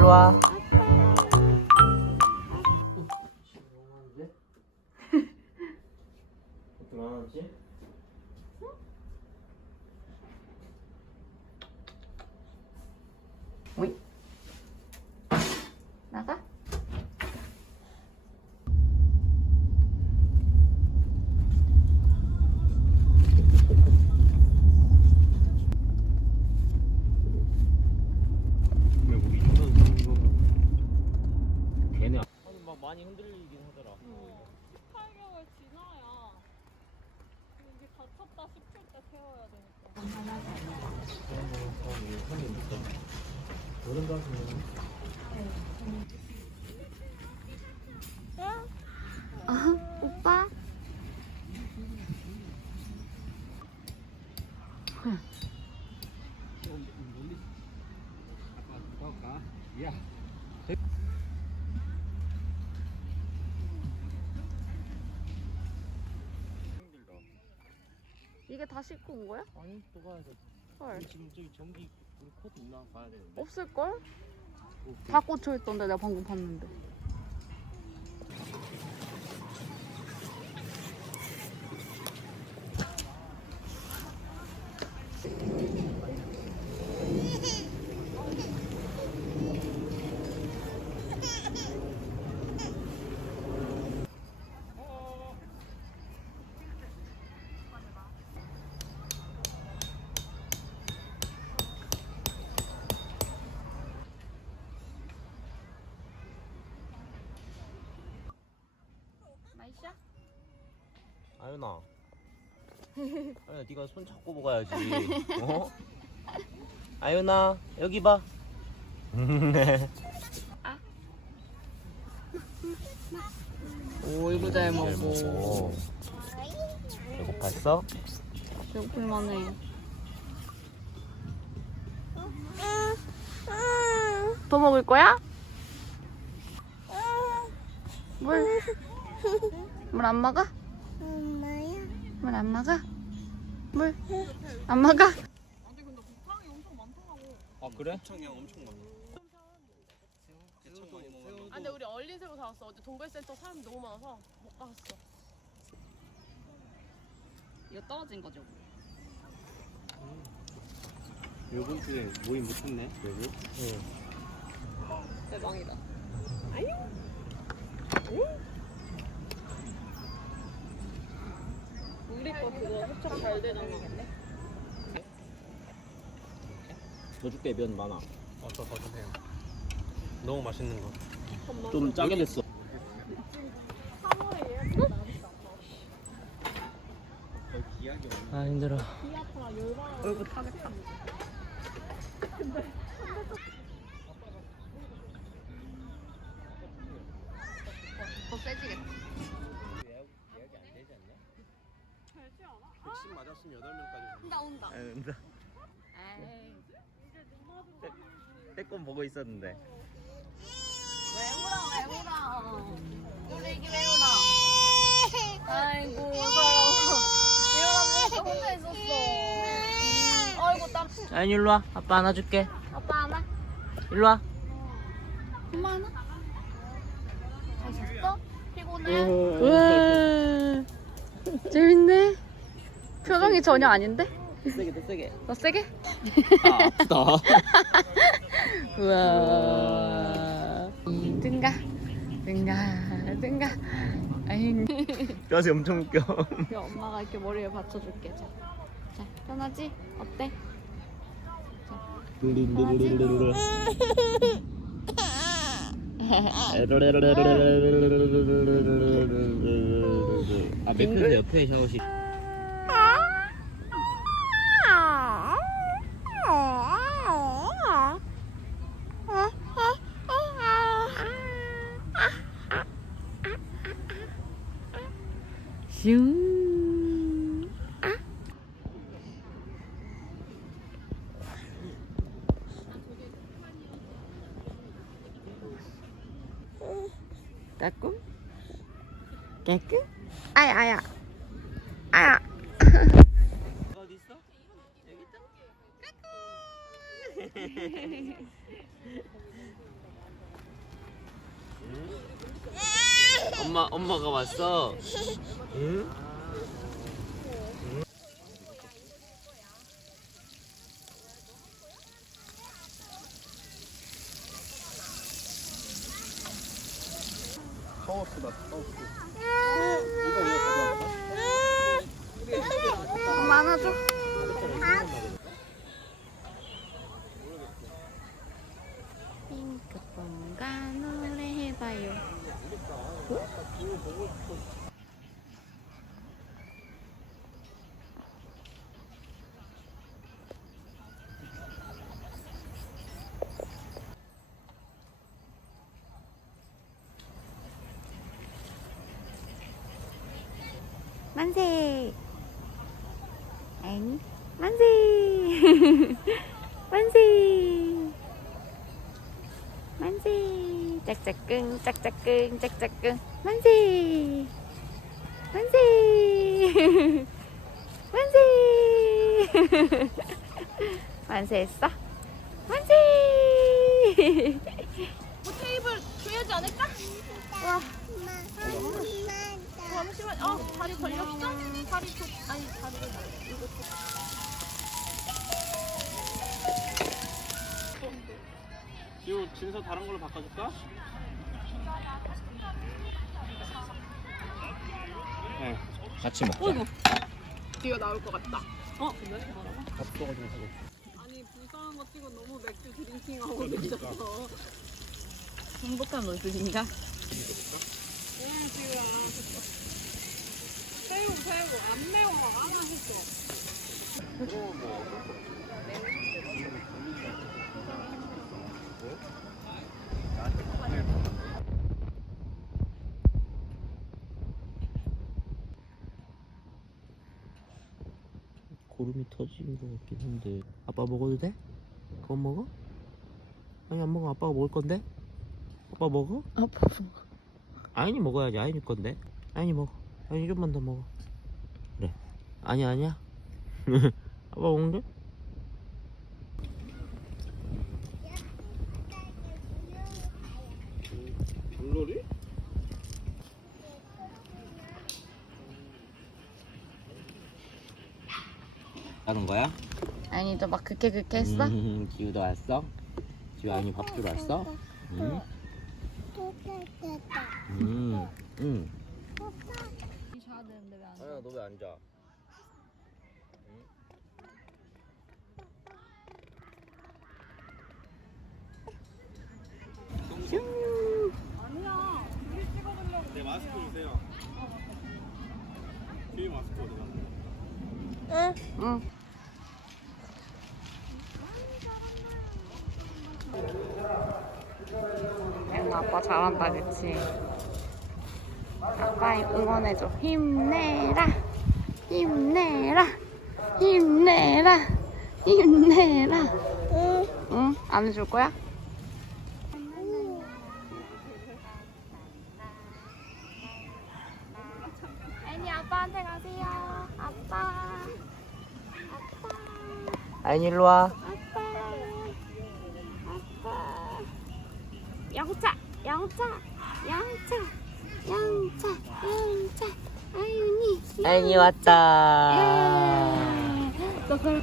咯 아, 오빠. 야. 씻고 온 거야? 아니 또 가야 돼. 헐. 우리 지금 저기 전기 우리 코드 있나 봐야 되는데. 없을걸? 어, 다 꽂혀 있던데 내가 방금 봤는데. 아윤아. 아윤아 네가 손 잡고 먹어야지. 어? 아윤아 여기 봐. 오 이거 잘 먹어. 먹어. 배고팠어? 배고플만 해. 더 먹을 거야? 물? 물 안 먹어? 물 안 먹어? 물? 안 먹어? 근데 근데 곰팡이 엄청 많더라고. 아 그래? 아 근데 우리 얼린 새우 사왔어. 어제 동글센터 사람이 너무 많아서 못 갔어. 이거 떨어진 거죠? 요번 주에 모임 못 했네. 그래도? 응. 대박이다. 우리 거 그거 세척 잘 되잖아. 더 줄게 면 많아. 어서 더 주세요. 너무 맛있는 거. 좀 짜게 됐어. 3월에 예약했다. 아 힘들어. 얼굴 타겠다. 10 맞았으면 8명까지 온다 온다. 아, 응답. 에이. 빼꼼 보고 있었는데. 왜 울어 왜 울어. 우리 애기 왜 울어. 아이고 음, 아니 일로 와. 아빠 안아줄게. 아빠 안아. 일로 와. 어. 엄마 안아. 잘 잤어? 피곤해? 재밌네. 표정이 전혀 아닌데? 더 세게 더 세게. 더 세게? 아 아프다. 우와. 등가, 등가. 아잉. 뼈지 엄청 웃겨. 그 엄마가 이렇게 머리에 받쳐줄게. 자, 자 편하지? 어때? 아 매끈데 옆에 샤워실. 슝. 까꿍? 깨끗? 아야, 아야. 아야. 어디 있어? 여기 있다. 엄마 엄마가 왔어. 응? 파워스다 파워스. 엄마 안아줘. 만세! 아니, 만세! 만세! 만세! 짝짝꿍, 짝짝꿍, 짝짝꿍, 만세! 만세! 만세! 만세했어? 만세! 뭐 테이블 줘야지 않을까? 와. 잠시만. 어, 다리 걸렸어? 다리 쪽 아니 다리를 이거 쪽. 지우 진서 다른 걸로 바꿔줄까? 네. 같이 먹자. 뒤가 나올 것 같다. 어? 밥 떠가지고 사고. 아니 불쌍한 거 치고 너무 맥주 드링킹 하고 계셨어. 행복한 모습인가? 응 지우야. 새우 새우 안 매워 막안 하셨어. 고름이 터진 것 같긴 한데 아빠 먹어도 돼? 그건 먹어? 아니 안 먹어 아빠가 먹을 건데? 아빠 먹어? 아빠 아인이 먹어야지 아인이 건데 아인이 먹어 아인이 좀만 더 먹어 그래 아니야 아니야 아빠 먹는데? 물놀이? 하는 거야? 아니 너 막 그렇게 그렇게 했어? 음, 지우도 왔어? 지우 아니 밥 주러 왔어? 응? 음, 응. 셔 세요. 뒤에 마스크 어디가? 응. 응, 아빠 잘한다, 그치? 아빠 응원해줘. 힘내라! 힘내라! 힘내라! 힘내라! 응. 응? 안 해줄 거야? 아빠한테 가세요. 아빠. 아빠. 아인 일로 와. 아빠. 아빠. 영차, 영차, 영차, 영차, 영차. 아윤이. 아인이 왔다. 예. 너 그럼.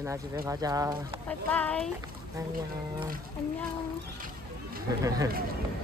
아인아 집에 가자. 바이바이. 안녕. 안녕.